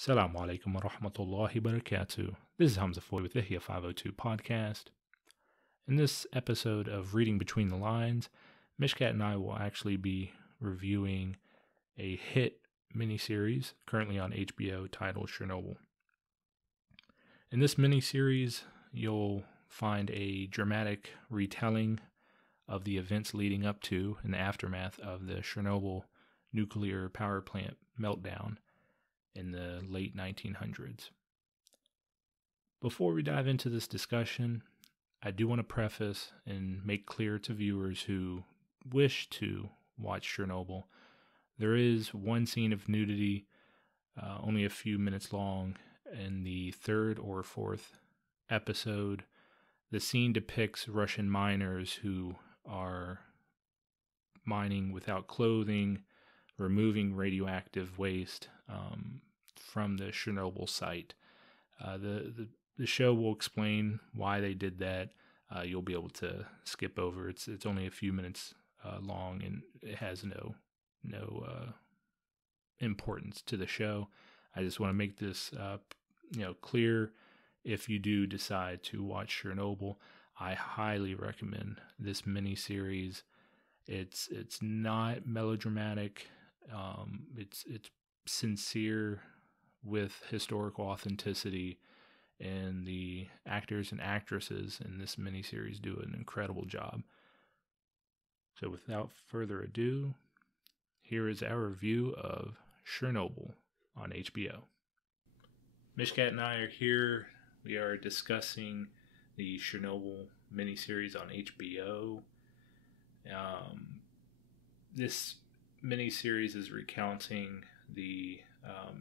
Assalamu alaikum wa rahmatullahi wa barakatuh. This is Hamza with the Ihya 502 podcast. In this episode of Reading Between the Lines, Mishkat and I will actually be reviewing a hit miniseries currently on HBO titled Chernobyl. In this miniseries, you'll find a dramatic retelling of the events leading up to and the aftermath of the Chernobyl Nuclear Power Plant meltdown in the late 1900s. Before we dive into this discussion, I do want to preface and make clear to viewers who wish to watch Chernobyl, there is one scene of nudity, only a few minutes long, in the third or fourth episode. The scene depicts Russian miners who are mining without clothing, removing radioactive waste from the Chernobyl site. The show will explain why they did that. You'll be able to skip over. It's only a few minutes long, and it has no importance to the show. I just want to make this clear. If you do decide to watch Chernobyl, I highly recommend this miniseries. It's not melodramatic. It's sincere with historical authenticity, and the actors and actresses in this miniseries do an incredible job. So without further ado, here is our review of Chernobyl on HBO. Mishkat and I are here. We are discussing the Chernobyl miniseries on HBO. This miniseries is recounting the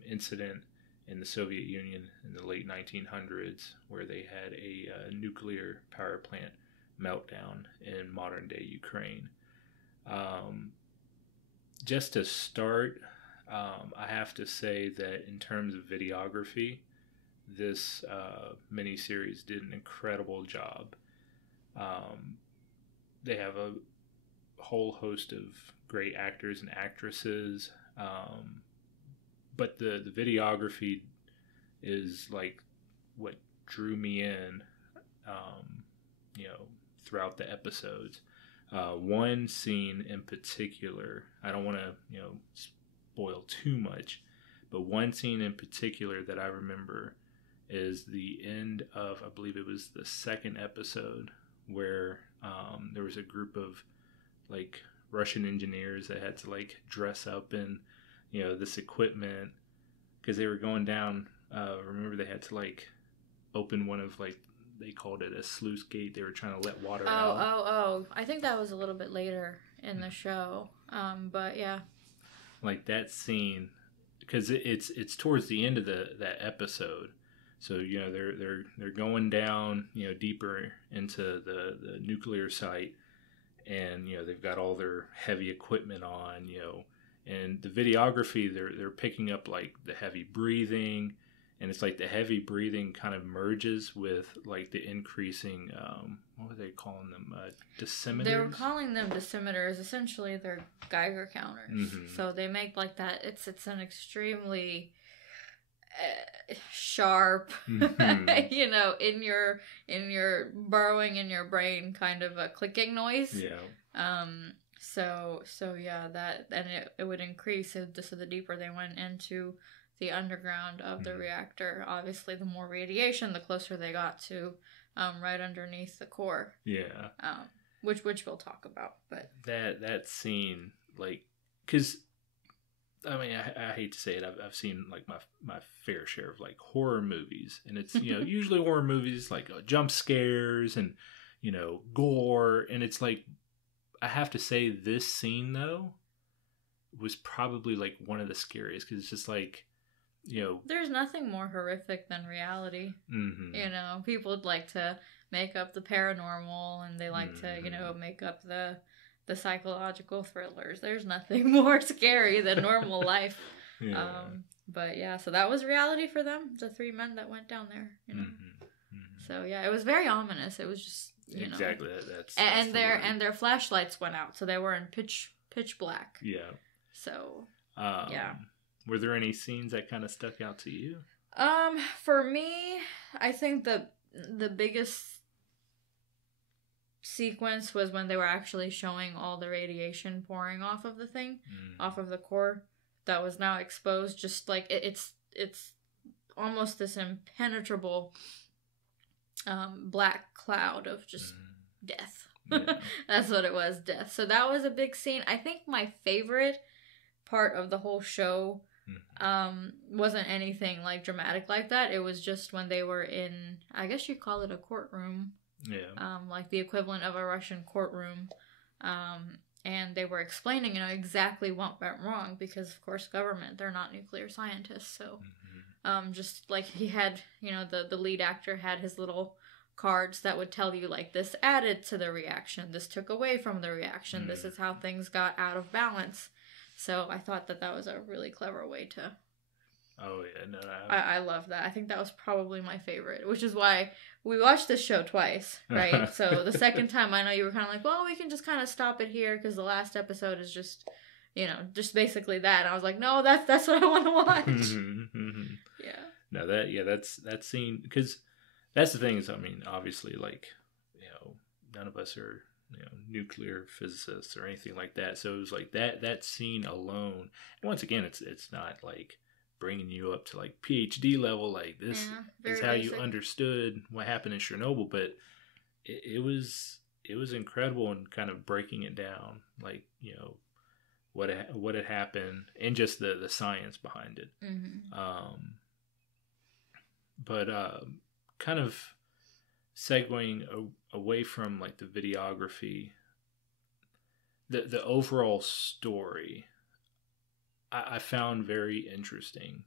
incident in the Soviet Union in the late 1900s, where they had a nuclear power plant meltdown in modern-day Ukraine. Just to start, I have to say that in terms of videography, this miniseries did an incredible job. They have a whole host of great actors and actresses, but the videography is like what drew me in, throughout the episodes. One scene in particular, I don't want to, spoil too much, but one scene in particular that I remember is the end of, I believe it was the second episode, where there was a group of like Russian engineers that had to like dress up in this equipment because they were going down. Remember, they had to like open one of, like, they called it a sluice gate. They were trying to let water out. Oh. I think that was a little bit later in the show. But yeah. Like that scene, because it's towards the end of that episode. So, they're going down, deeper into the nuclear site, and, they've got all their heavy equipment on, and the videography, they're picking up like the heavy breathing, and it's like the heavy breathing kind of merges with like the increasing, what were they calling them? Dosimeters? They were calling them dosimeters. Essentially, they're Geiger counters. Mm-hmm. So they make like that. It's an extremely sharp, mm-hmm. in your burrowing in your brain kind of a clicking noise. Yeah. So yeah, that, and it would increase so the deeper they went into the underground of the reactor. Obviously, the more radiation, the closer they got to right underneath the core. Yeah. Which we'll talk about, but that scene, like, because I mean, I hate to say it, I've seen like my fair share of like horror movies, and it's usually horror movies like jump scares and gore, and it's like, I have to say this scene though was probably like one of the scariest, because it's just like, there's nothing more horrific than reality. Mm-hmm. People would like to make up the paranormal, and they like to make up the psychological thrillers. There's nothing more scary than normal life. Yeah. But yeah, so that was reality for them, the three men that went down there. Mm-hmm. Mm-hmm. So yeah, it was very ominous. It was just exactly that's their flashlights went out, so they were in pitch black. Yeah. So yeah. Were there any scenes that kind of stuck out to you? For me, I think the biggest sequence was when they were actually showing all the radiation pouring off of the thing, off of the core that was now exposed. Just like it's almost this impenetrable black cloud of just death. Yeah. That's what it was, death. So that was a big scene. I think my favorite part of the whole show wasn't anything like dramatic like that. It was just when they were in, I guess you'd call it a courtroom. Yeah. Like the equivalent of a Russian courtroom. And they were explaining, exactly what went wrong because, of course, government, they're not nuclear scientists. So, just like he had, the lead actor had his little cards that would tell you, like, this added to the reaction, this took away from the reaction, this is how things got out of balance. So I thought that was a really clever way to... Oh, yeah, no. I love that. I think that was probably my favorite, which is why we watched this show twice, right? So the second time, I know you were kind of like, well, we can just kind of stop it here because the last episode is just, just basically that. And I was like, no, that's what I want to watch. Yeah. No, that scene, because that's the thing is, I mean, obviously, like, none of us are, nuclear physicists or anything like that. So it was like that scene alone. And once again, it's not like bringing you up to like PhD level, like this is how you understood what happened in Chernobyl, but it was incredible and kind of breaking it down, like, what had happened and just the science behind it. But kind of segueing away from like the videography, the overall story I found very interesting,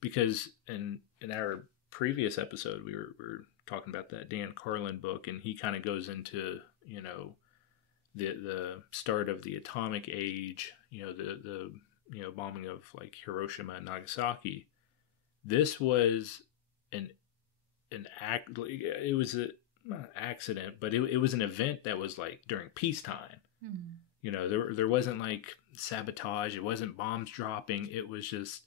because in our previous episode we were talking about that Dan Carlin book, and he kind of goes into the start of the atomic age, the bombing of like Hiroshima and Nagasaki. This was an act. It was not an accident, but it was an event that was like during peacetime. There wasn't like sabotage. It wasn't bombs dropping. It was just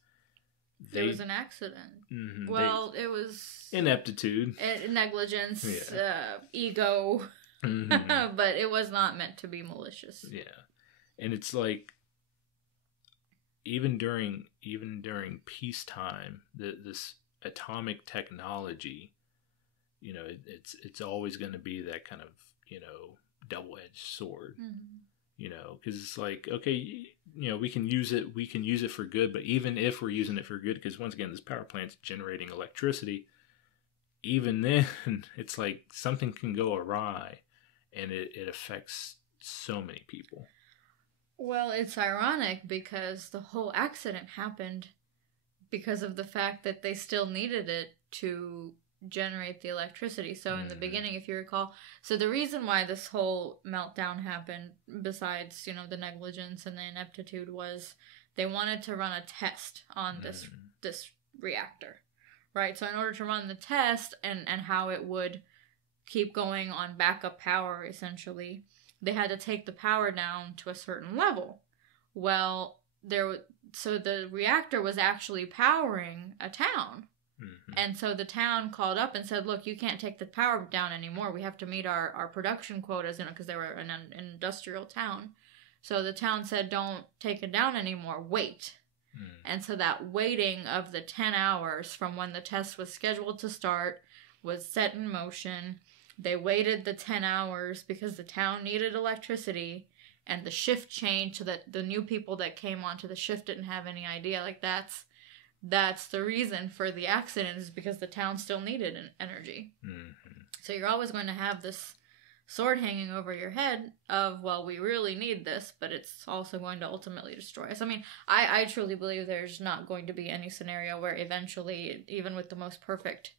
it was an accident. Well, it was ineptitude, negligence, ego, but it was not meant to be malicious. Yeah, and it's like even during peacetime, this atomic technology, it's always going to be that kind of double-edged sword. Because it's like, okay, we can use it for good, but even if we're using it for good, because once again, this power plant's generating electricity, even then, it's like something can go awry, and it affects so many people. Well, it's ironic because the whole accident happened because of the fact that they still needed it to generate the electricity. So in the beginning, if you recall, so the reason why this whole meltdown happened, besides the negligence and the ineptitude, was they wanted to run a test on this reactor, right? So in order to run the test and how it would keep going on backup power, essentially, they had to take the power down to a certain level. Well, so the reactor was actually powering a town. And so the town called up and said, look, you can't take the power down anymore. We have to meet our production quotas, because they were an industrial town. So the town said, don't take it down anymore. Wait. And so that waiting of the 10 hours from when the test was scheduled to start was set in motion. They waited the 10 hours because the town needed electricity, and the shift changed so that the new people that came onto the shift didn't have any idea. Like, that's the reason for the accident, is because the town still needed energy. So you're always going to have this sword hanging over your head of, well, we really need this, but it's also going to ultimately destroy us. I mean, I truly believe there's not going to be any scenario where eventually, even with the most perfect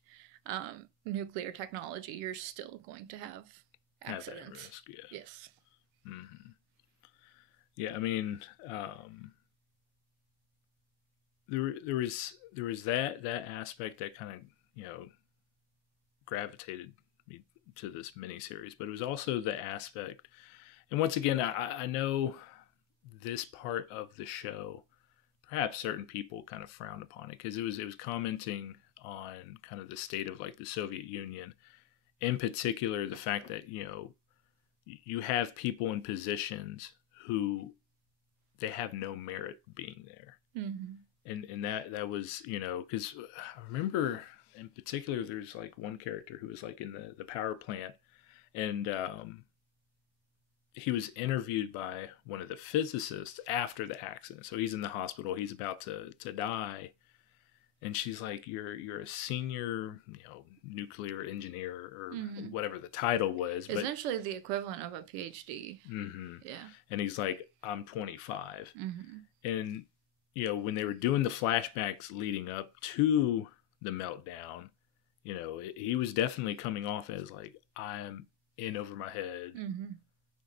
nuclear technology, you're still going to have accidents. Have that risk, yeah. Yes. Yeah, I mean, there was that aspect that kind of gravitated me to this miniseries, but it was also the aspect, and once again, I know this part of the show perhaps certain people kind of frowned upon it, because it was commenting on kind of the state of like the Soviet Union, in particular the fact that, you know, you have people in positions who they have no merit being there. And that was, you know, because I remember in particular there's like one character who was like in the power plant, and he was interviewed by one of the physicists after the accident. So he's in the hospital, he's about to die, and she's like, you're a senior, you know, nuclear engineer or whatever the title was. Essentially the equivalent of a PhD. Yeah. And he's like, I'm 25. And, you know, when they were doing the flashbacks leading up to the meltdown, you know, he was definitely coming off as like, I'm in over my head.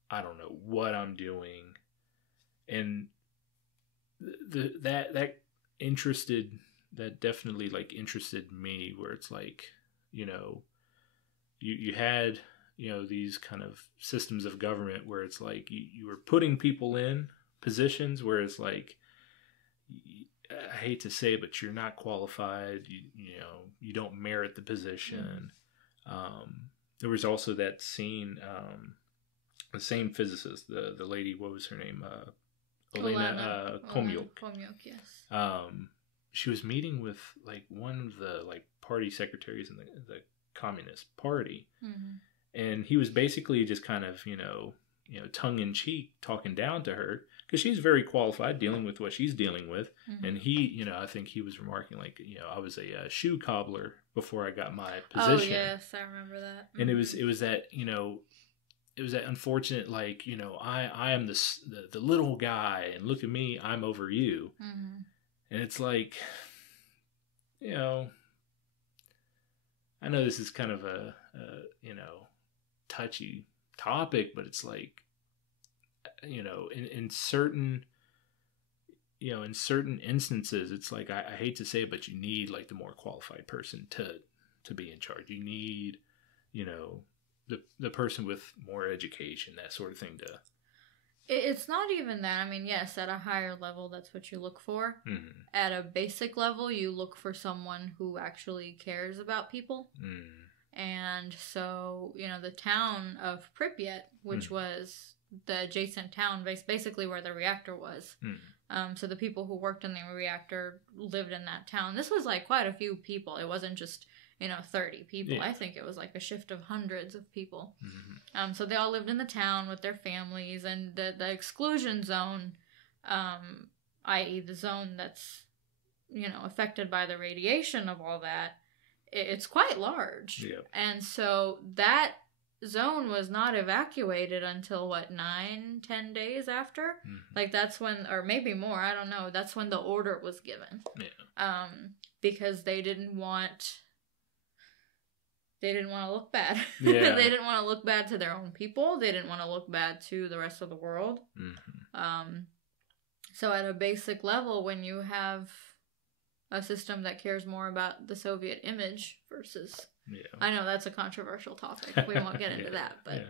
I don't know what I'm doing. And that definitely like interested me, where it's like, you know, you had, you know, these kind of systems of government where it's like you were putting people in positions where it's like, I hate to say it, but you're not qualified. You know, you don't merit the position. There was also that scene, the same physicist, the lady, what was her name? Elena Komyuk. Komyuk, yes. She was meeting with like one of the like party secretaries in the Communist Party, and he was basically just kind of, you know, tongue in cheek talking down to her, because she's very qualified dealing with what she's dealing with. And he, you know, I think he was remarking like, you know, I was a shoe cobbler before I got my position. Oh yes, I remember that. And it was that, you know, it was that unfortunate, like, you know, I am the little guy, and look at me, I'm over you. And it's like, you know, I know this is kind of a you know, touchy topic, but it's like, you know, in certain, you know, in certain instances, it's like, I hate to say it, but you need like the more qualified person to be in charge. You need, you know, the person with more education, that sort of thing to. It's not even that. I mean, yes, at a higher level, that's what you look for. At a basic level, you look for someone who actually cares about people. And so, you know, the town of Pripyat, which was the adjacent town, basically where the reactor was. So the people who worked in the reactor lived in that town. This was like quite a few people. It wasn't just, you know, 30 people. I think it was like a shift of hundreds of people. So they all lived in the town with their families, and the exclusion zone, i.e. the zone that's, you know, affected by the radiation of all that, it's quite large. And so that zone was not evacuated until, what, 9-10 days after? Like, that's when, or maybe more, I don't know, that's when the order was given. Because they didn't want to look bad. They didn't want to look bad to their own people. They didn't want to look bad to the rest of the world. So at a basic level, when you have a system that cares more about the Soviet image versus... I know that's a controversial topic. We won't get into that, but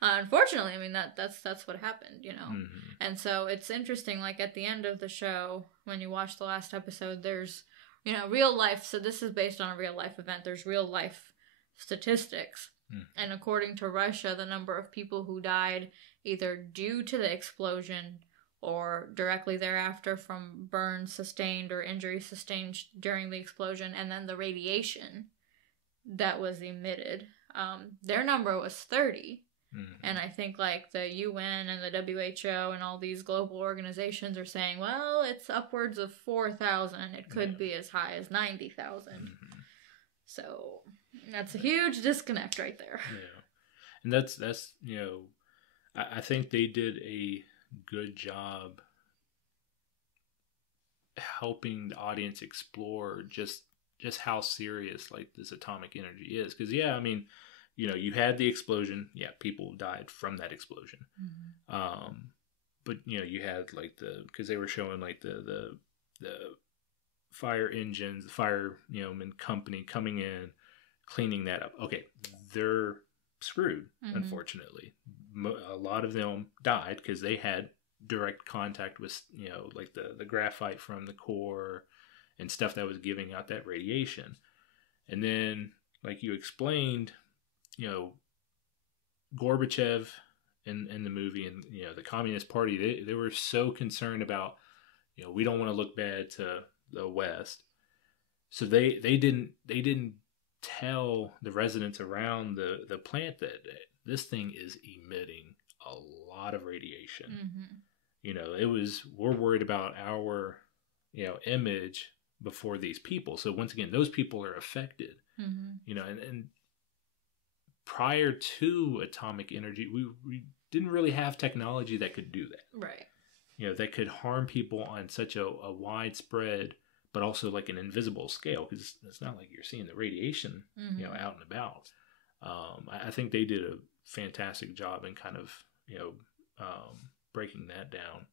unfortunately, I mean, that's what happened, you know? And so it's interesting, like at the end of the show, when you watch the last episode, there's, you know, real life. So this is based on a real life event. There's real life statistics. And according to Russia, the number of people who died either due to the explosion or directly thereafter from burns sustained or injuries sustained during the explosion, and then the radiation that was emitted, their number was 30. And I think like the UN and the WHO and all these global organizations are saying, well, it's upwards of 4,000. It could be as high as 90,000. So that's a huge disconnect right there. And that's you know, I think they did a good job helping the audience explore just how serious like this atomic energy is. Because I mean, you know, you had the explosion. People died from that explosion. But you know, you had like because they were showing like the fire engines, the fireman company coming in, cleaning that up. Okay, they're screwed. Unfortunately, a lot of them died because they had direct contact with, like the graphite from the core and stuff that was giving out that radiation. And then, like you explained, Gorbachev in the movie and, the Communist Party, they were so concerned about, we don't want to look bad to the West. So they didn't tell the residents around the plant that this thing is emitting a lot of radiation. We're worried about our, image before these people. So once again, those people are affected, and prior to atomic energy, we didn't really have technology that could do that. Right. That could harm people on such a widespread, but also like an invisible scale, because it's not like you're seeing the radiation, out and about. I think they did a fantastic job in kind of, breaking that down.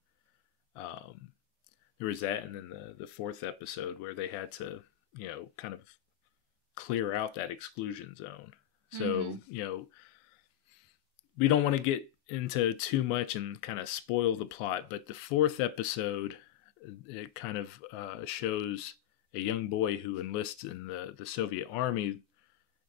There was that, and then the fourth episode where they had to, kind of clear out that exclusion zone. So, we don't want to get into too much and kind of spoil the plot, but the fourth episode, it kind of shows a young boy who enlists in the Soviet army,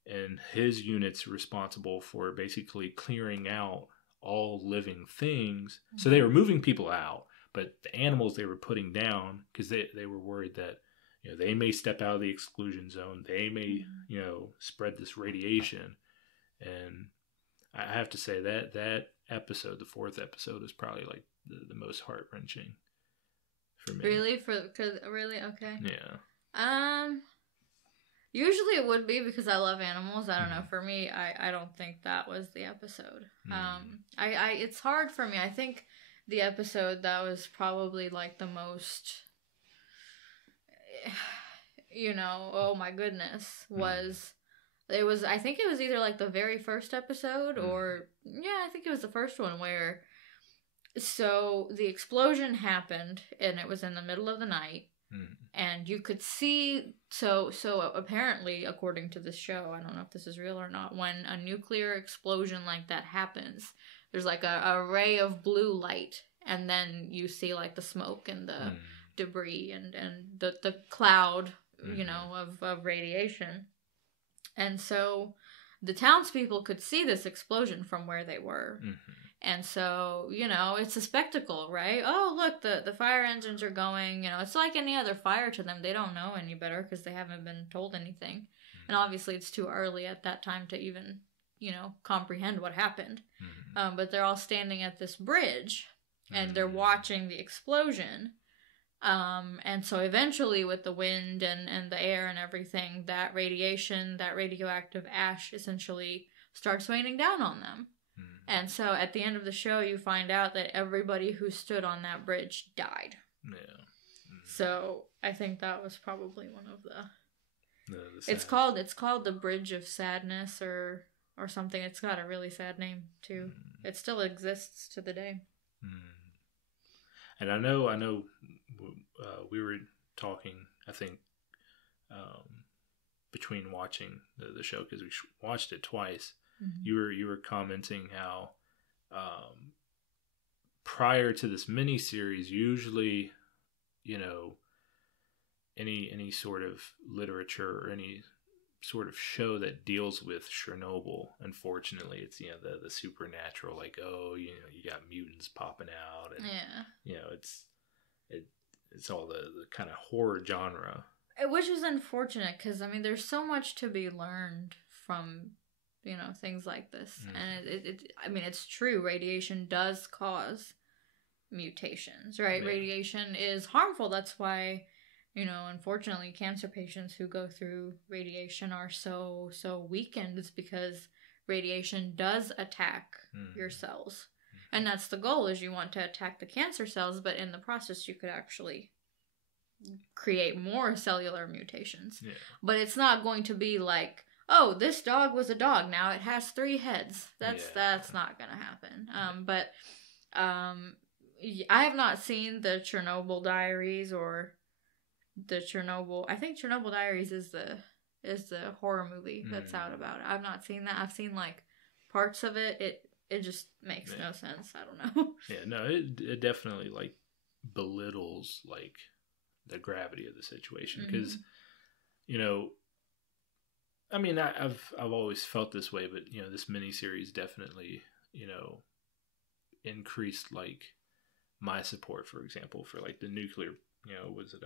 and his unit's responsible for basically clearing out all living things. So they were moving people out, but the animals they were putting down, because they were worried that, they may step out of the exclusion zone. They may, spread this radiation. And I have to say that episode, the fourth episode, is probably like the most heart-wrenching for me. Really? Really? Okay. Yeah. Usually it would be because I love animals. I don't know. For me, I don't think that was the episode. It's hard for me. I think the episode that was probably like the most, oh my goodness, was, I think it was either like the very first episode or, I think it was the first one where, so the explosion happened and it was in the middle of the night. And you could see, so apparently, according to this show, I don't know if this is real or not, when a nuclear explosion like that happens, there's like a ray of blue light, and then you see like the smoke and the debris and the cloud, of radiation. And so the townspeople could see this explosion from where they were. And so, it's a spectacle, right? Oh, look, the fire engines are going. It's like any other fire to them. They don't know any better because they haven't been told anything. And obviously it's too early at that time to even, comprehend what happened. But they're all standing at this bridge and they're watching the explosion. And so eventually with the wind and the air and everything, that radiation, that radioactive ash essentially starts raining down on them. And so at the end of the show, you find out that everybody who stood on that bridge died. Yeah. So I think that was probably one of the it's called the Bridge of Sadness or something. It's got a really sad name too. It still exists to the day. And I know we were talking, I think, between watching the show, because we watched it twice. You were commenting how prior to this miniseries, usually, any sort of literature or any sort of show that deals with Chernobyl, unfortunately, it's the supernatural, like, you got mutants popping out, and it's all the kind of horror genre, which is unfortunate because there's so much to be learned from things like this. And it's true, radiation does cause mutations, right? Radiation is harmful. That's why, unfortunately, cancer patients who go through radiation are so weakened. It's because radiation does attack your cells. And that's the goal, is you want to attack the cancer cells, but in the process you could actually create more cellular mutations. But it's not going to be like, oh, this dog was a dog, now it has 3 heads. That's not gonna happen. But I have not seen the Chernobyl Diaries or the Chernobyl. I think Chernobyl Diaries is the horror movie that's out about it. I've not seen that. I've seen like parts of it. it just makes no sense. I don't know. Yeah, no, it definitely like belittles like the gravity of the situation because you know, I mean, I've always felt this way, but you know, this miniseries definitely, you know, increased like my support, for example, for like the nuclear, you know, was it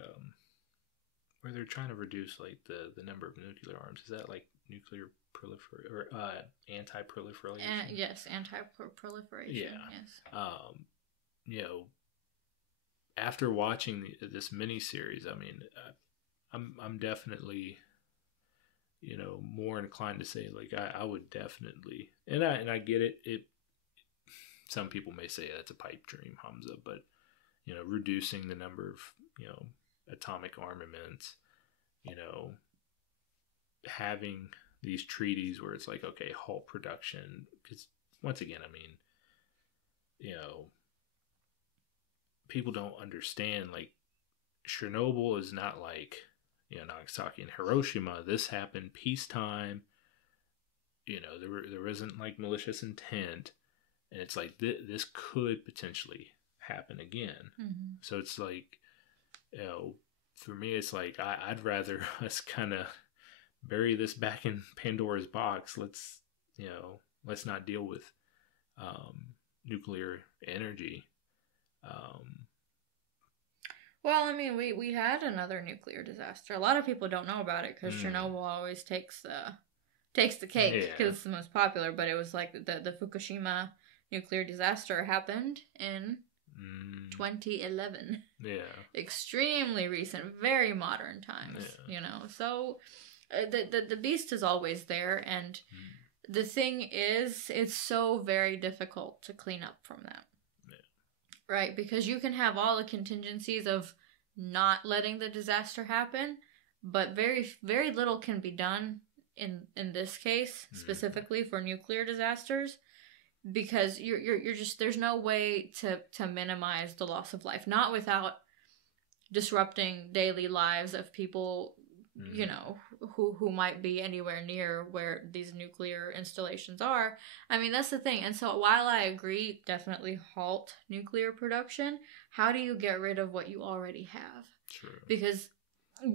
where they're trying to reduce like the number of nuclear arms? Is that like nuclear proliferation or anti-proliferation? Yes, anti-proliferation. Yeah. Yes. You know, after watching this miniseries, I mean, I'm definitely, you know, more inclined to say like I would definitely, and I get it. Some people may say that's a pipe dream, Hamza, but you know, reducing the number of, you know, atomic armaments, you know, having these treaties where it's like, okay, halt production, because once again, I mean, you know, people don't understand like Chernobyl is not like, you know, Nagasaki and Hiroshima. This happened peacetime. You know, there wasn't like malicious intent, and it's like this could potentially happen again. So it's like, you know, for me, it's like I'd rather us kind of bury this back in Pandora's box. Let's not deal with nuclear energy. Well, I mean, we had another nuclear disaster. A lot of people don't know about it because Chernobyl always takes the cake because it's the most popular. But it was like the Fukushima nuclear disaster happened in 2011. Yeah, extremely recent, very modern times. Yeah. You know, so the beast is always there, and the thing is, it's so very difficult to clean up from that. Right, because you can have all the contingencies of not letting the disaster happen, but very, very little can be done in this case, specifically for nuclear disasters, because you're just, there's no way to minimize the loss of life, not without disrupting daily lives of people, you know, who might be anywhere near where these nuclear installations are. I mean, that's the thing. And so while I agree, definitely halt nuclear production, how do you get rid of what you already have? True. Because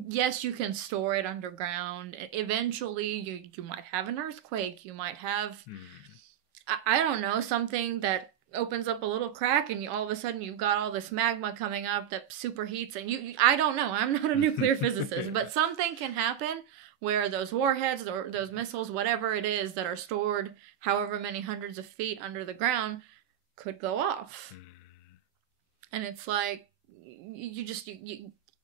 yes, you can store it underground. Eventually you might have an earthquake. You might have, I don't know, something that opens up a little crack and all of a sudden you've got all this magma coming up that superheats and you I don't know, I'm not a nuclear physicist, but something can happen where those warheads or those missiles, whatever it is that are stored however many hundreds of feet under the ground, could go off. And it's like you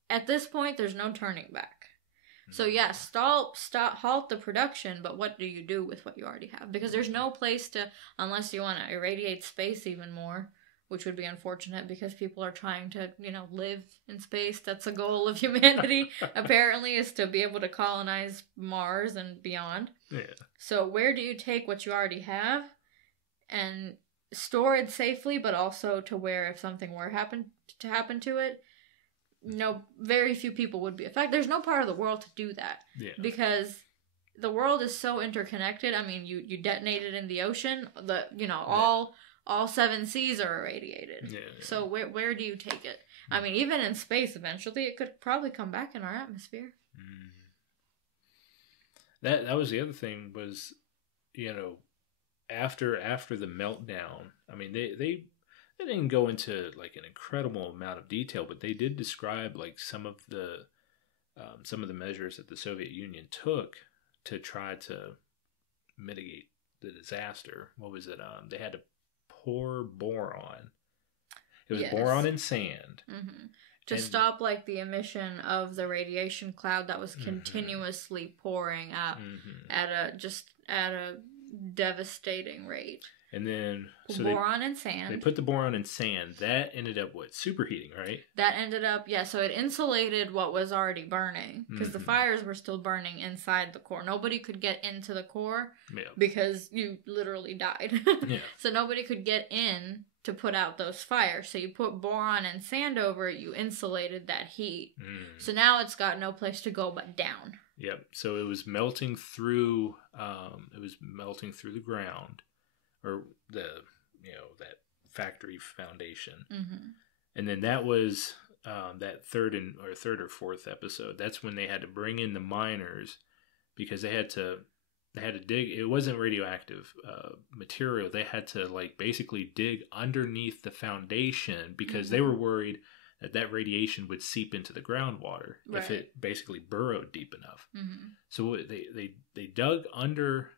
at this point there's no turning back. So yes, halt the production, but what do you do with what you already have? Because there's no place to, unless you want to irradiate space even more, which would be unfortunate because people are trying to, you know, live in space. That's a goal of humanity, apparently, is to be able to colonize Mars and beyond. Yeah. So where do you take what you already have and store it safely, but also to where if something were to happen to it, no, very few people would be affected. There's no part of the world to do that. Yeah. Because the world is so interconnected. I mean, you detonate it in the ocean, all 7 seas are irradiated. Yeah. So where do you take it? I mean, even in space, eventually it could probably come back in our atmosphere. That was the other thing was, you know, after the meltdown, I mean, they didn't go into like an incredible amount of detail, but they did describe like some of the measures that the Soviet Union took to try to mitigate the disaster. What was it? They had to pour boron. It was boron and sand. To stop like the emission of the radiation cloud that was continuously pouring up at a devastating rate. And then boron and sand. They put the boron and sand. That ended up superheating, right? That ended up, so it insulated what was already burning because the fires were still burning inside the core. Nobody could get into the core because you literally died. So nobody could get in to put out those fires. So you put boron and sand over it, you insulated that heat. So now it's got no place to go but down. Yep. So it was melting through the ground. or the that factory foundation. Mm-hmm. And then that was that third or fourth episode. That's when they had to bring in the miners because they had to dig. It wasn't radioactive material. They had to like basically dig underneath the foundation because they were worried that radiation would seep into the groundwater if it basically burrowed deep enough. Mm-hmm. So they dug under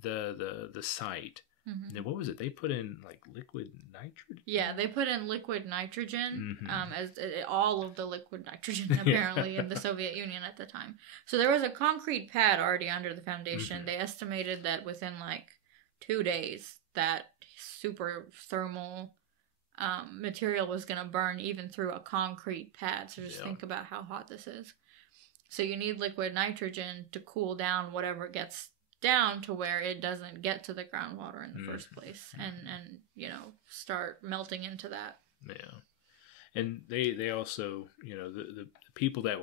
the site. Mm-hmm. And then what was it? They put in like liquid nitrogen. Yeah, they put in liquid nitrogen, as all of the liquid nitrogen apparently in the Soviet Union at the time. So there was a concrete pad already under the foundation. Mm-hmm. They estimated that within like 2 days, that super thermal material was going to burn even through a concrete pad. So just think about how hot this is. So you need liquid nitrogen to cool down whatever gets down to where it doesn't get to the groundwater in the first place, and start melting into that. Yeah, and they also the people that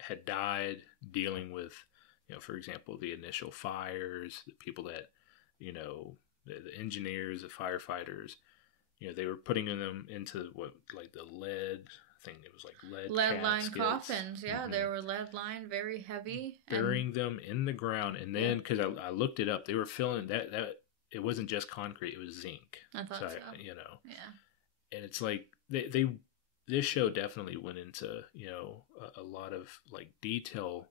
had died dealing with for example the initial fires, the people that the engineers, the firefighters, they were putting them into what like the lead. I think it was like lead line coffins. Yeah, they were lead lined, very heavy. Burying them in the ground, and then because I looked it up, they were filling that it wasn't just concrete; it was zinc. I thought so. Yeah, and it's like they this show definitely went into a lot of like detail,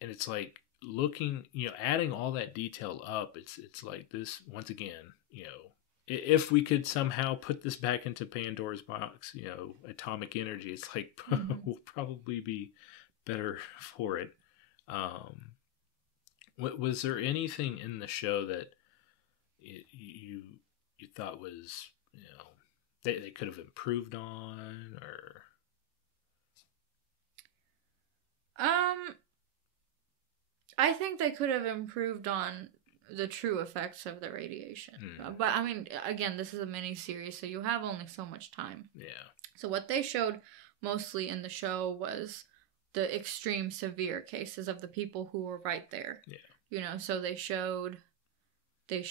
and it's like looking adding all that detail up. It's like this once again if we could somehow put this back into Pandora's box, atomic energy, it's like we'll probably be better for it. Was there anything in the show that you thought was they could have improved on, or? I think they could have improved on the true effects of the radiation. But I mean, again, this is a mini series, so you have only so much time. Yeah. So what they showed mostly in the show was the extreme severe cases of the people who were right there. Yeah. So they showed the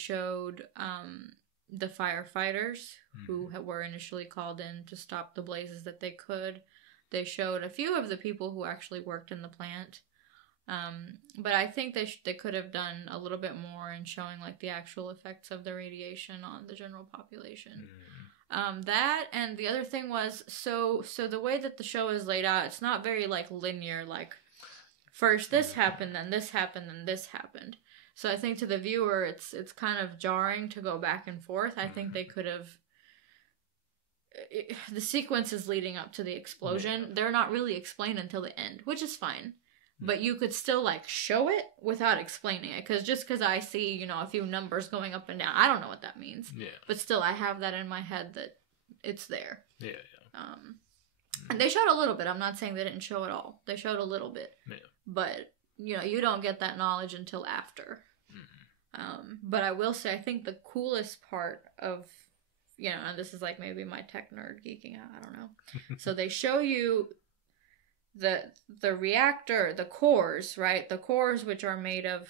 firefighters who were initially called in to stop the blazes that they could. They showed a few of the people who actually worked in the plant. But I think they could have done a little bit more in showing like the actual effects of the radiation on the general population. That, and the other thing was so the way that the show is laid out, it's not very like linear, like first this happened, then this happened, then this happened. So I think to the viewer it's kind of jarring to go back and forth. I think they could have the sequences leading up to the explosion, they're not really explained until the end, which is fine. But you could still, like, show it without explaining it. Because just because I see, a few numbers going up and down, I don't know what that means. Yeah. But still, I have that in my head that it's there. Yeah, yeah. And they showed a little bit. I'm not saying they didn't show it all. They showed a little bit. Yeah. But, you don't get that knowledge until after. Mm-hmm. But I will say, I think the coolest part of, and this is, like, maybe my tech nerd geeking out, I don't know. So they show you the reactor, the cores, right? The cores, which are made of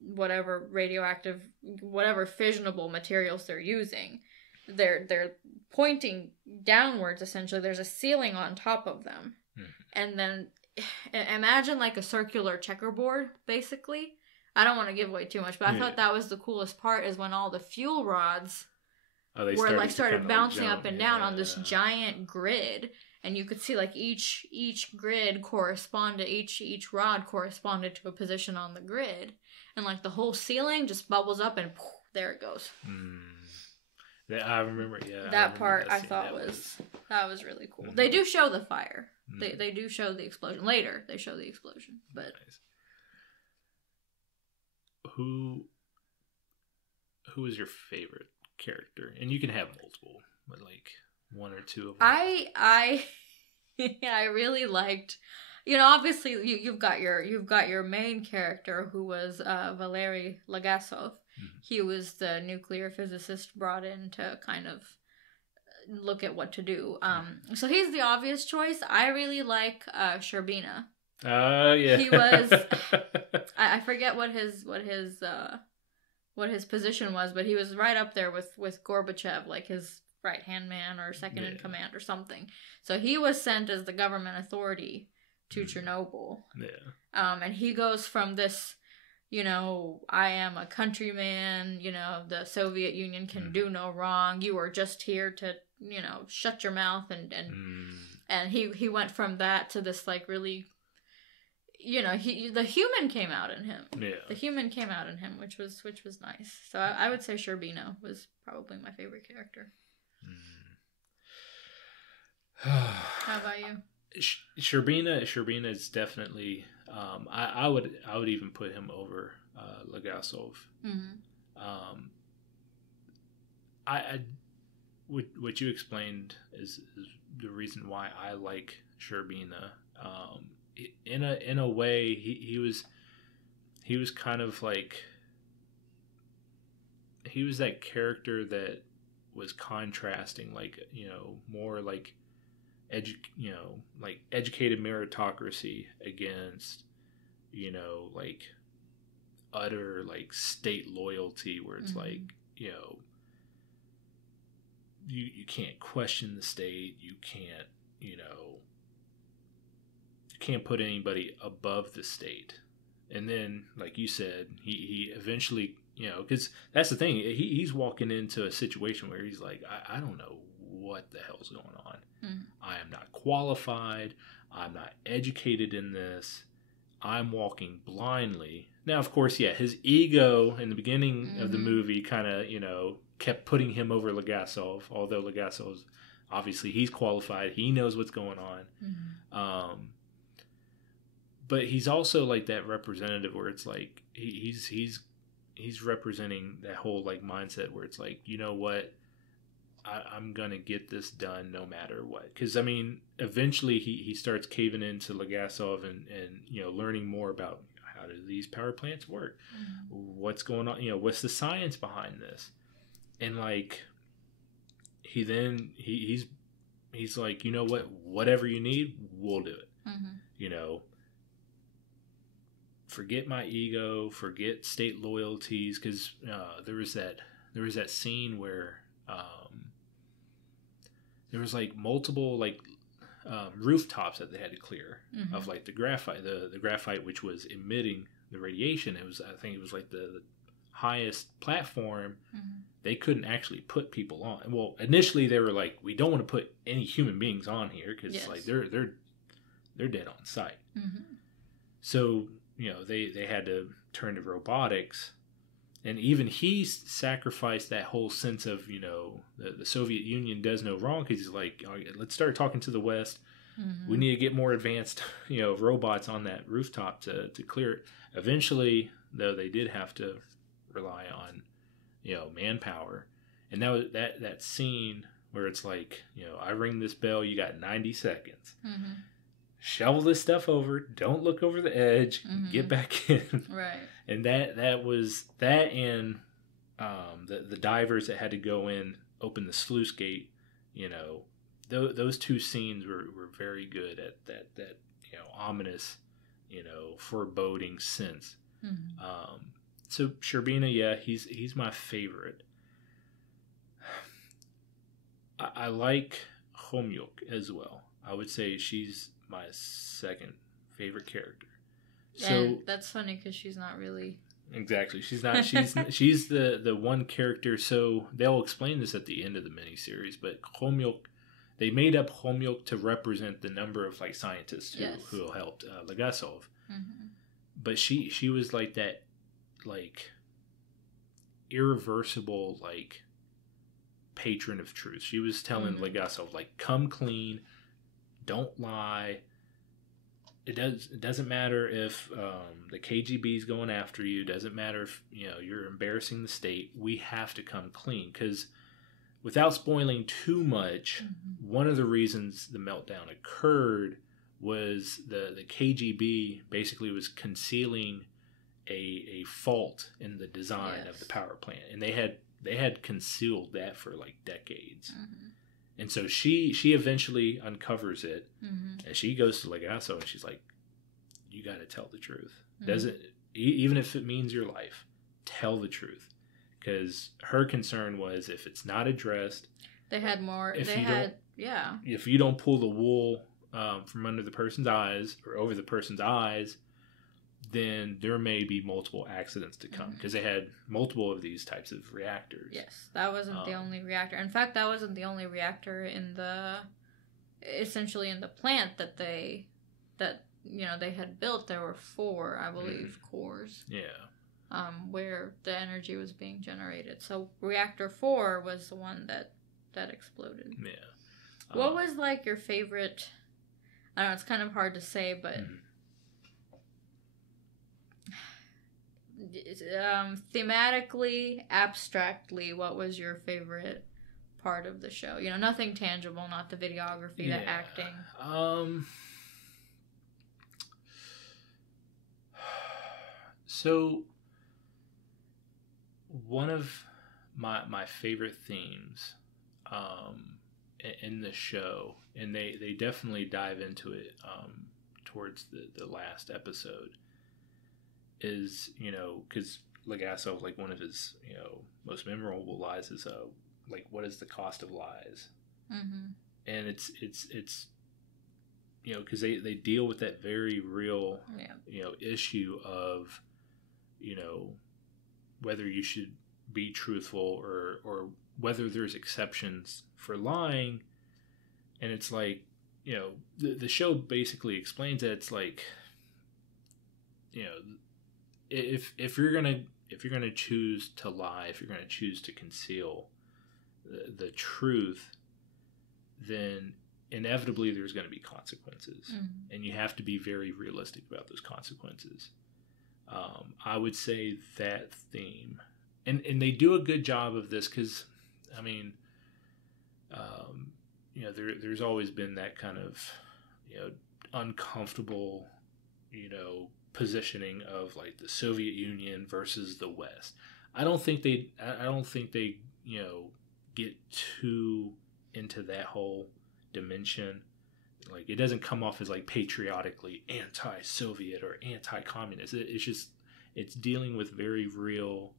whatever radioactive, whatever fissionable materials they're using, they're pointing downwards. Essentially, there's a ceiling on top of them, and then imagine like a circular checkerboard, basically. I don't want to give away too much, but I thought that was the coolest part is when all the fuel rods started bouncing up and down on this giant grid. And you could see like each grid corresponded, each rod corresponded to a position on the grid. And like the whole ceiling just bubbles up and poof, there it goes. I remember, that part I thought was really cool. They do show the fire. They do show the explosion. Later, they show the explosion. But nice. Who is your favorite character? And you can have multiple, but like one or two of them. I really liked, obviously you've got your main character who was Valery Legasov. He was the nuclear physicist brought in to kind of look at what to do. So he's the obvious choice. I really like Sherbina. Yeah. He was I forget what his what his position was, but he was right up there with Gorbachev, like his right-hand man or second in command or something. So he was sent as the government authority to Chernobyl. Yeah. And he goes from this, I am a countryman, the Soviet Union can do no wrong. You are just here to, shut your mouth and he went from that to this like really, the human came out in him. Yeah. The human came out in him, which was nice. So I would say Sherbina was probably my favorite character. How about you? Sherbina is definitely. I would even put him over Legasov. Mm-hmm. What you explained is the reason why I like Sherbina. In a way, he was kind of like, he was that character that was contrasting, like, more like like educated meritocracy against, like utter like state loyalty, where it's like, you can't question the state, you can't, you can't put anybody above the state. And then, like you said, he eventually, because that's the thing, he's walking into a situation where he's like, I don't know what the hell's going on. I am not qualified. I'm not educated in this. I'm walking blindly. Now, of course, his ego in the beginning of the movie kind of, kept putting him over Legasov, although Legasov's obviously, he's qualified. He knows what's going on. But he's also like that representative where it's like he's representing that whole like mindset where it's like, you know what, I'm gonna get this done no matter what. Because I mean, eventually he starts caving into Legasov and learning more about how do these power plants work, what's going on, what's the science behind this, and like he's like, you know what, whatever you need, we'll do it. Forget my ego, forget state loyalties, because there was that scene where there was like multiple like rooftops that they had to clear of like the graphite which was emitting the radiation. I think it was like the highest platform. They couldn't actually put people on. Well, initially they were like, we don't want to put any human beings on here because like they're dead on sight. So they had to turn to robotics, and even he sacrificed that whole sense of the Soviet Union does no wrong, because he's like, let's start talking to the West. We need to get more advanced robots on that rooftop to clear it. Eventually, though, they did have to rely on manpower, and that scene where it's like, I ring this bell, you got 90 seconds. Shovel this stuff over, don't look over the edge, get back in. Right. And that was that, and the divers that had to go in, open the sluice gate, those two scenes were very good at that ominous, foreboding sense. So Sherbina, he's my favorite. I like Homyuk as well. I would say she's my second favorite character. And that's funny because she's not really. Exactly, she's not. She's the one character. So they'll explain this at the end of the miniseries. But Homyuk, they made up Homyuk to represent the number of like scientists who helped Legasov. But she was like that, like irreversible like patron of truth. She was telling Legasov like, come clean. Don't lie. It doesn't matter if the KGB is going after you. It doesn't matter if you're embarrassing the state. We have to come clean, because without spoiling too much, one of the reasons the meltdown occurred was the KGB basically was concealing a fault in the design of the power plant, and they had concealed that for like decades. And so she eventually uncovers it, and she goes to Legasov and she's like, you got to tell the truth. Doesn't, even if it means your life, tell the truth. because her concern was if it's not addressed, they had more. If you don't pull the wool from under the person's eyes or over the person's eyes, then there may be multiple accidents to come, because they had multiple of these types of reactors. Yes, that wasn't the only reactor. In fact, that wasn't the only reactor in the plant that they had built. There were 4, I believe, cores. Yeah. Where the energy was being generated. So reactor 4 was the one that exploded. Yeah. What was like your favorite? I don't know. It's kind of hard to say, but. Thematically, abstractly, what was your favorite part of the show? Nothing tangible, not the videography, the acting. So one of my favorite themes in the show, and they definitely dive into it towards the last episode, is, because Legasso, like, one of his, most memorable lies is, like, what is the cost of lies? Mm-hmm. And it's because they deal with that very real, issue of, whether you should be truthful or whether there's exceptions for lying. And it's like, the show basically explains that it's like, if you're gonna choose to lie, if you're gonna choose to conceal the truth, then inevitably there's going to be consequences, and you have to be very realistic about those consequences. I would say that theme, and they do a good job of this, because I mean, there's always been that kind of uncomfortable positioning of like the Soviet Union versus the West. I don't think they get too into that whole dimension. Like, it doesn't come off as like patriotically anti-Soviet or anti-communist. It's dealing with very real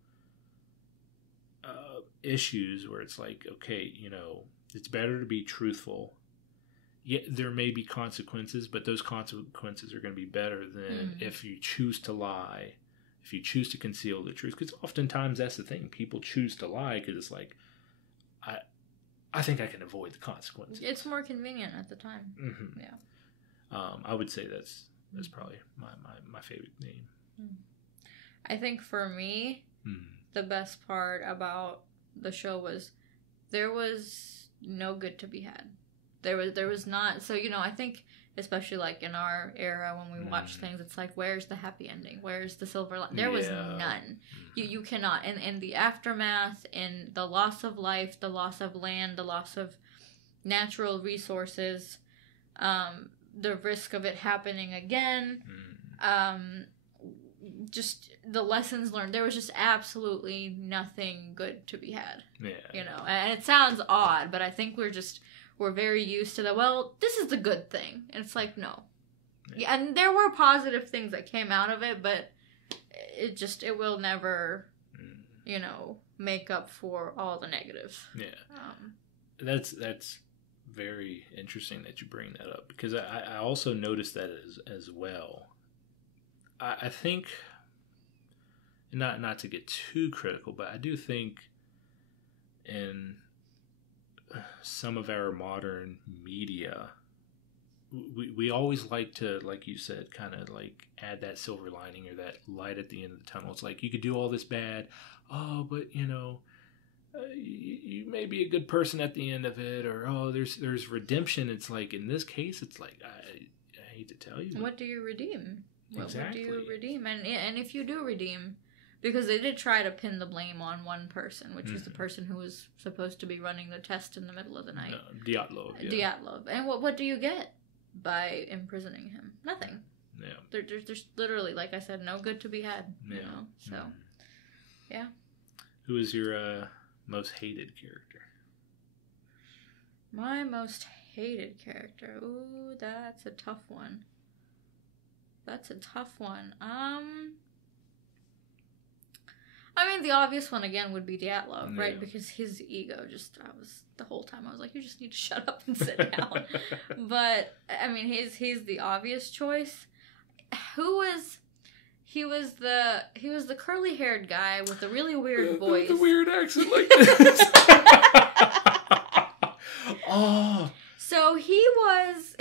issues where it's like, okay, it's better to be truthful. Yeah, there may be consequences, but those consequences are going to be better than if you choose to lie, if you choose to conceal the truth. Because oftentimes that's the thing. People choose to lie because it's like, I think I can avoid the consequences. It's more convenient at the time. Mm-hmm. Yeah. I would say that's probably my favorite theme. I think for me, the best part about the show was there was no good to be had. There was not. So, I think especially like in our era when we watch things, it's like, where's the happy ending? Where's the silver lining? There was none. You cannot. In the aftermath, in the loss of life, the loss of land, the loss of natural resources, the risk of it happening again, just the lessons learned. There was just absolutely nothing good to be had. Yeah. And it sounds odd, but I think we're very used to that. Well, this is the good thing. And it's like, no. Yeah, and there were positive things that came out of it, but it will never, make up for all the negatives. Yeah. That's very interesting that you bring that up, because I also noticed that as well. I think, not to get too critical, but I do think in some of our modern media, we always like to, like you said, kind of like add that silver lining or that light at the end of the tunnel. It's like, you could do all this bad, but you may be a good person at the end of it, or there's redemption. It's like, in this case, it's like, I hate to tell you, what do you redeem? Exactly. What do you redeem? And if you do redeem, because they did try to pin the blame on one person, which was the person who was supposed to be running the test in the middle of the night. Dyatlov. Yeah. Dyatlov. And what do you get by imprisoning him? Nothing. Yeah. There's literally, like I said, no good to be had. Yeah. So, yeah. Who is your most hated character? My most hated character? Ooh, that's a tough one. I mean, the obvious one again would be Dyatlov, right? Yeah. Because his ego the whole time I was like, you just need to shut up and sit down. But I mean, he's the obvious choice. He was the curly haired guy with the really weird voice, the weird accent like this. Oh. So he was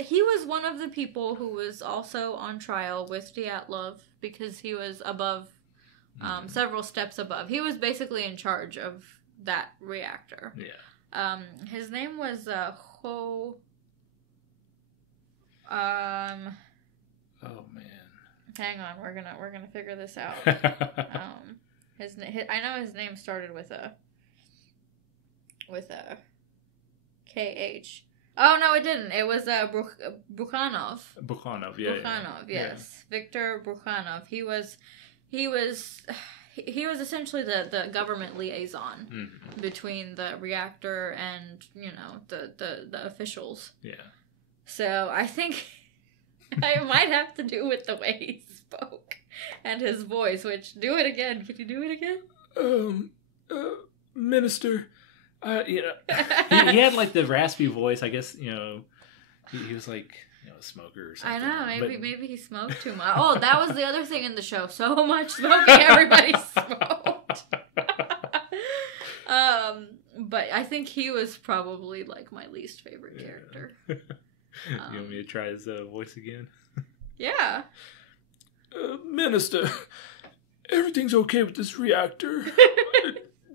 one of the people who was also on trial with Dyatlov because he was above, several steps above. He was basically in charge of that reactor. Yeah. His name was Ho. Oh man. Hang on, we're gonna figure this out. I know his name started with a KH. Oh no, it didn't. It was Brukhanov. Brukhanov, yeah. Brukhanov, yes, yeah. Viktor Brukhanov. He was essentially the government liaison between the reactor and the officials. Yeah. So I think it might have to do with the way he spoke and his voice. Which, do it again. Can you do it again? Minister. He had like the raspy voice. I guess he was like a smoker or something. I know. Maybe he smoked too much. Oh, that was the other thing in the show. So much smoking, everybody smoked. But I think he was probably like my least favorite character. You want me to try his voice again? Yeah. Minister, everything's okay with this reactor.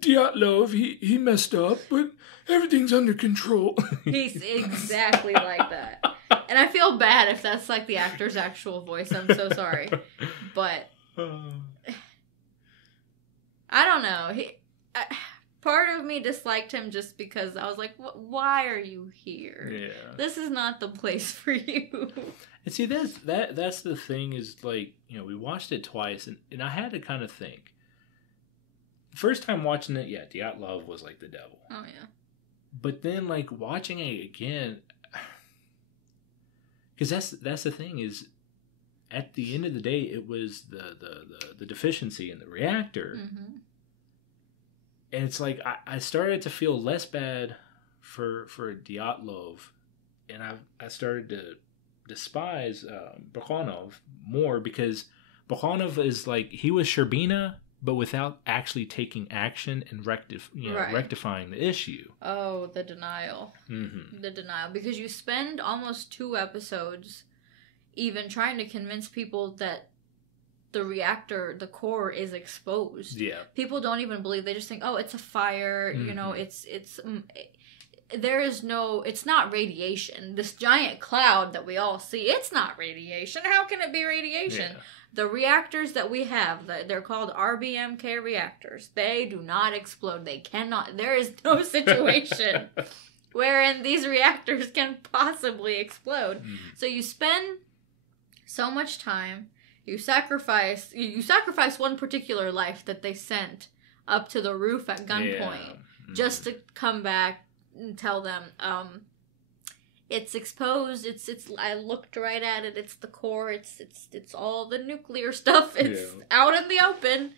Dyatlov, he messed up, but everything's under control. He's exactly like that. And I feel bad if that's like the actor's actual voice. I'm so sorry. But I don't know. Part of me disliked him just because I was like, why are you here? Yeah. This is not the place for you. And see, that's the thing is like, we watched it twice and I had to kind of think. First time watching it, yeah, Dyatlov was like the devil. Oh, yeah. But then, like, watching it again, because that's the thing is, at the end of the day, it was the deficiency in the reactor. Mm-hmm. And it's like, I started to feel less bad for Dyatlov, and I started to despise Brukhanov more, because Brukhanov is like, he was Sherbina, but without actually taking action and rectifying the issue. Oh, the denial. Mm-hmm. The denial. Because you spend almost 2 episodes even trying to convince people that the reactor, the core, is exposed. Yeah. People don't even believe. They just think, oh, it's a fire. Mm-hmm. It's not radiation. This giant cloud that we all see, it's not radiation. How can it be radiation? Yeah. The reactors that we have, they're called RBMK reactors. They do not explode. They cannot. There is no situation wherein these reactors can possibly explode. Mm. So you spend so much time. You sacrifice one particular life that they sent up to the roof at gunpoint just to come back and tell them, it's exposed. It's. I looked right at it. It's the core. It's all the nuclear stuff. It's out in the open.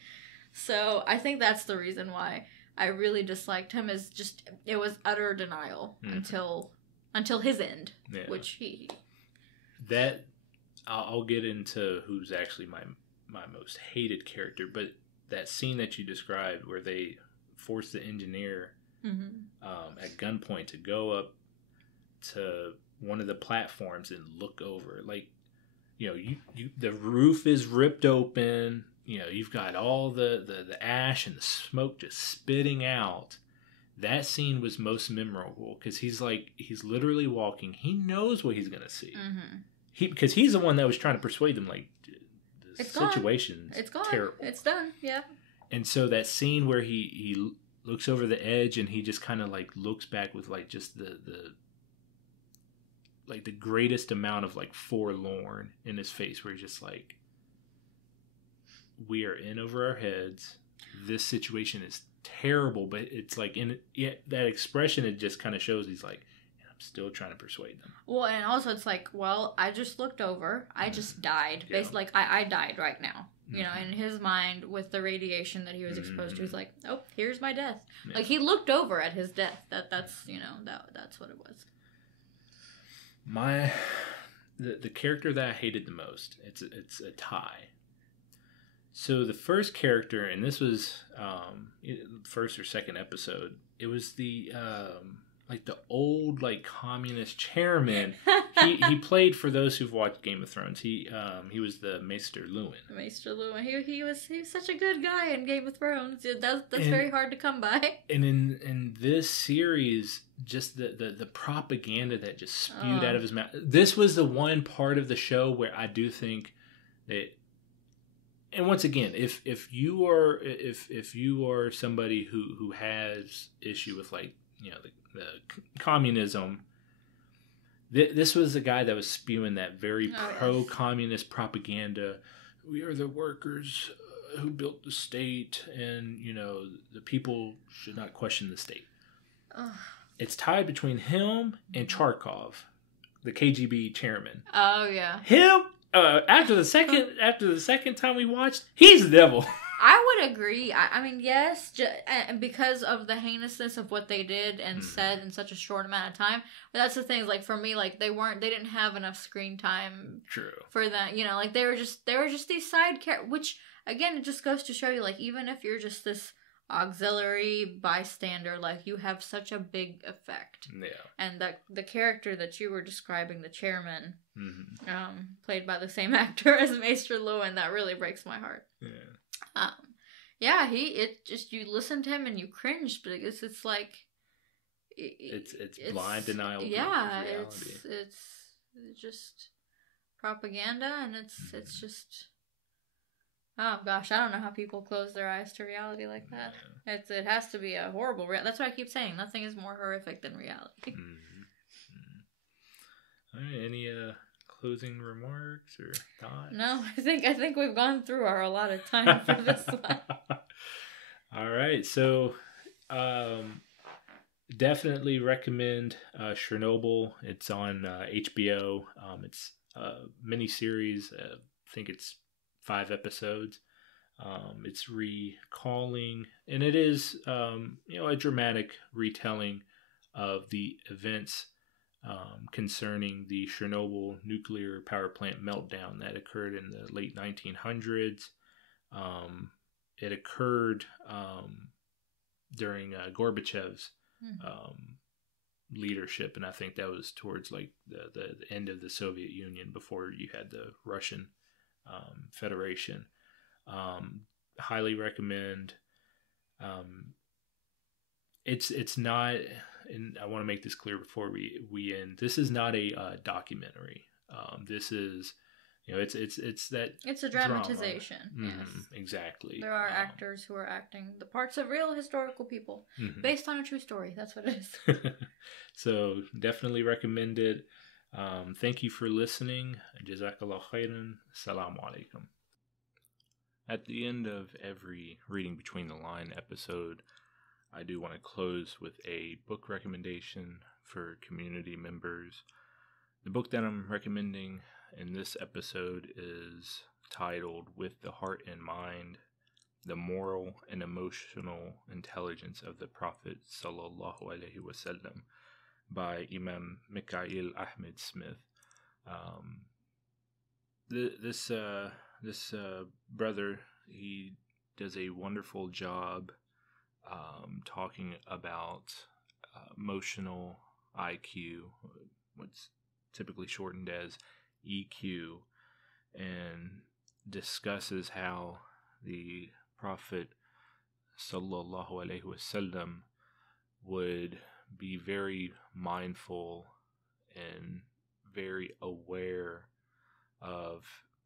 So I think that's the reason why I really disliked him. Is just it was utter denial until his end, which he. That I'll get into who's actually my most hated character, but that scene that you described where they force the engineer at gunpoint to go up to one of the platforms and look over, like, you the roof is ripped open, you've got all the ash and the smoke just spitting out. That scene was most memorable because he's literally walking. He knows what he's gonna see. Because he's the one that was trying to persuade them, like, the situation's terrible. It's done. Yeah. And so that scene where he looks over the edge and he just kind of like looks back with like just the greatest amount of like forlorn in his face, where he's just like, we are in over our heads. This situation is terrible, but it's like that expression, it just kind of shows he's like, I'm still trying to persuade them. Well, and also it's like, well, I just looked over. I just died. Yeah. Basically, like, I died right now. You know, in his mind, with the radiation that he was exposed to, he's like, oh, here's my death. Yeah. Like, he looked over at his death. That's what it was. The character that I hated the most, it's a tie. So the first character, and this was first or second episode, it was the like the old like communist chairman. he played, for those who've watched Game of Thrones. He was the Maester Luwin. Maester Luwin. He was such a good guy in Game of Thrones. That's very hard to come by. And in this series, just the propaganda that just spewed out of his mouth. This was the one part of the show where I do think that. And once again, if you are somebody who has issue with, like, you know, the communism, this was the guy that was spewing that very pro-communist propaganda. We are the workers who built the state, and, you know, the people should not question the state. It's tied between him and Charkov, the KGB chairman. Oh yeah, him. After the second time we watched, he's the devil. I would agree. I mean, yes, because of the heinousness of what they did and said in such a short amount of time. But that's the thing. Like, for me, like, they didn't have enough screen time. True. For that, you know, like, they were just these side characters. Which, again, it just goes to show you, like, even if you're just this auxiliary bystander, like, you have such a big effect. Yeah. And the character that you were describing, the chairman, played by the same actor as Maester Luwin, that really breaks my heart. Yeah. You listen to him and you cringe, but it's like it's blind denial. Yeah, it's just propaganda, and it's just. Oh gosh, I don't know how people close their eyes to reality like that. Yeah. It has to be a horrible. That's why I keep saying nothing is more horrific than reality. All right, any closing remarks or thoughts? No, I think we've gone through our allotted time for this one. All right, so definitely recommend Chernobyl. It's on HBO. It's a miniseries. I think it's 5 episodes. It's recalling, and it is a dramatic retelling of the events concerning the Chernobyl Nuclear Power Plant meltdown that occurred in the late 1900s. It occurred during Gorbachev's leadership, and I think that was towards like the end of the Soviet Union, before you had the Russian Federation. Highly recommend. It's not, and I want to make this clear before we end. This is not a documentary. This is, it's it's a dramatization. Yes, exactly. There are actors who are acting the parts of real historical people based on a true story. That's what it is. So definitely recommend it. Thank you for listening. Jazakallah khairan. Assalamu alaikum. At the end of every Reading Between the Line episode, I do want to close with a book recommendation for community members. The book that I'm recommending in this episode is titled With the Heart in Mind, The Moral and Emotional Intelligence of the Prophet Sallallahu Alaihi Wasallam by Imam Mikhail Ahmed Smith. This brother, he does a wonderful job talking about emotional IQ, what's typically shortened as EQ, and discusses how the Prophet Sallallahu Alaihi Wasallam would be very mindful and very aware of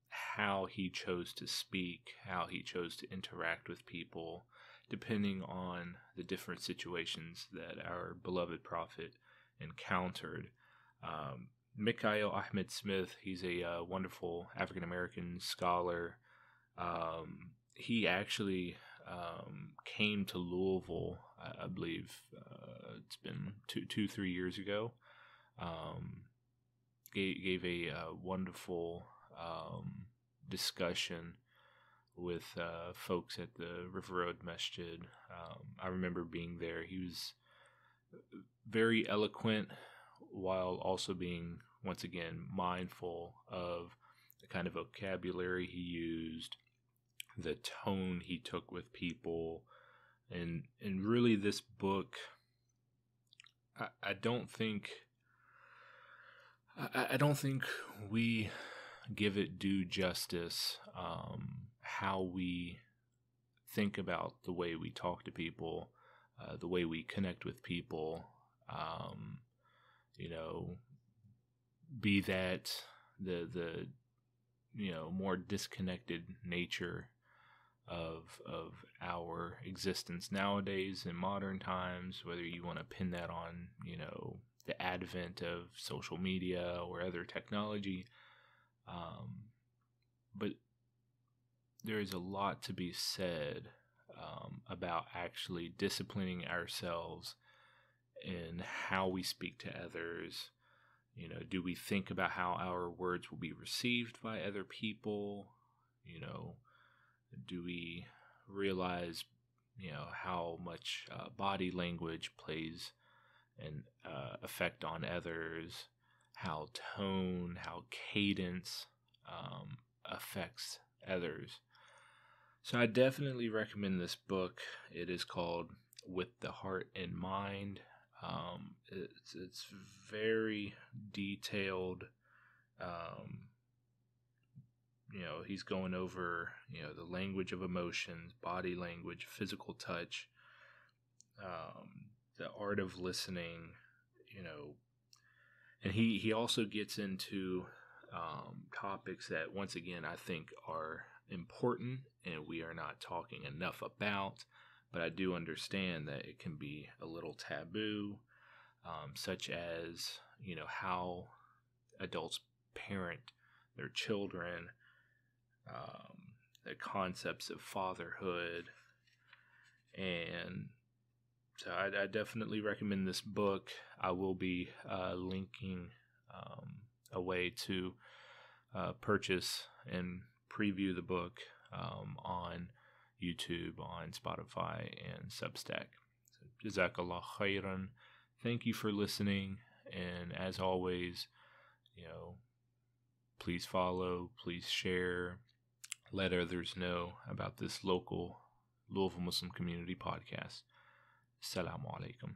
how he chose to speak, how he chose to interact with people, depending on the different situations that our beloved prophet encountered. Mikhail Ahmed Smith, he's a wonderful African-American scholar. He actually came to Louisville, I believe it's been 3 years ago. Gave a wonderful discussion with folks at the River Road Masjid. I remember being there. He was very eloquent while also being, once again, mindful of the kind of vocabulary he used, the tone he took with people, and really this book, I don't think we give it due justice, how we think about the way we talk to people, the way we connect with people, be that the more disconnected nature of our existence nowadays in modern times, whether you want to pin that on, the advent of social media or other technology. But there is a lot to be said about actually disciplining ourselves in how we speak to others. Do we think about how our words will be received by other people? Do we realize, how much body language plays an effect on others, how tone, how cadence affects others? So I definitely recommend this book. It is called With the Heart in Mind. It's very detailed. He's going over, the language of emotions, body language, physical touch, the art of listening, and he also gets into topics that, once again, I think are important and we are not talking enough about, but I do understand that it can be a little taboo, such as, how adults parent their children, the concepts of fatherhood. And so I definitely recommend this book. I will be linking a way to purchase and preview the book on YouTube, on Spotify, and Substack. So, Jazakallah khairan. Thank you for listening. And as always, please follow, please share, let others know about this local Louisville Muslim Community podcast. Assalamu alaikum.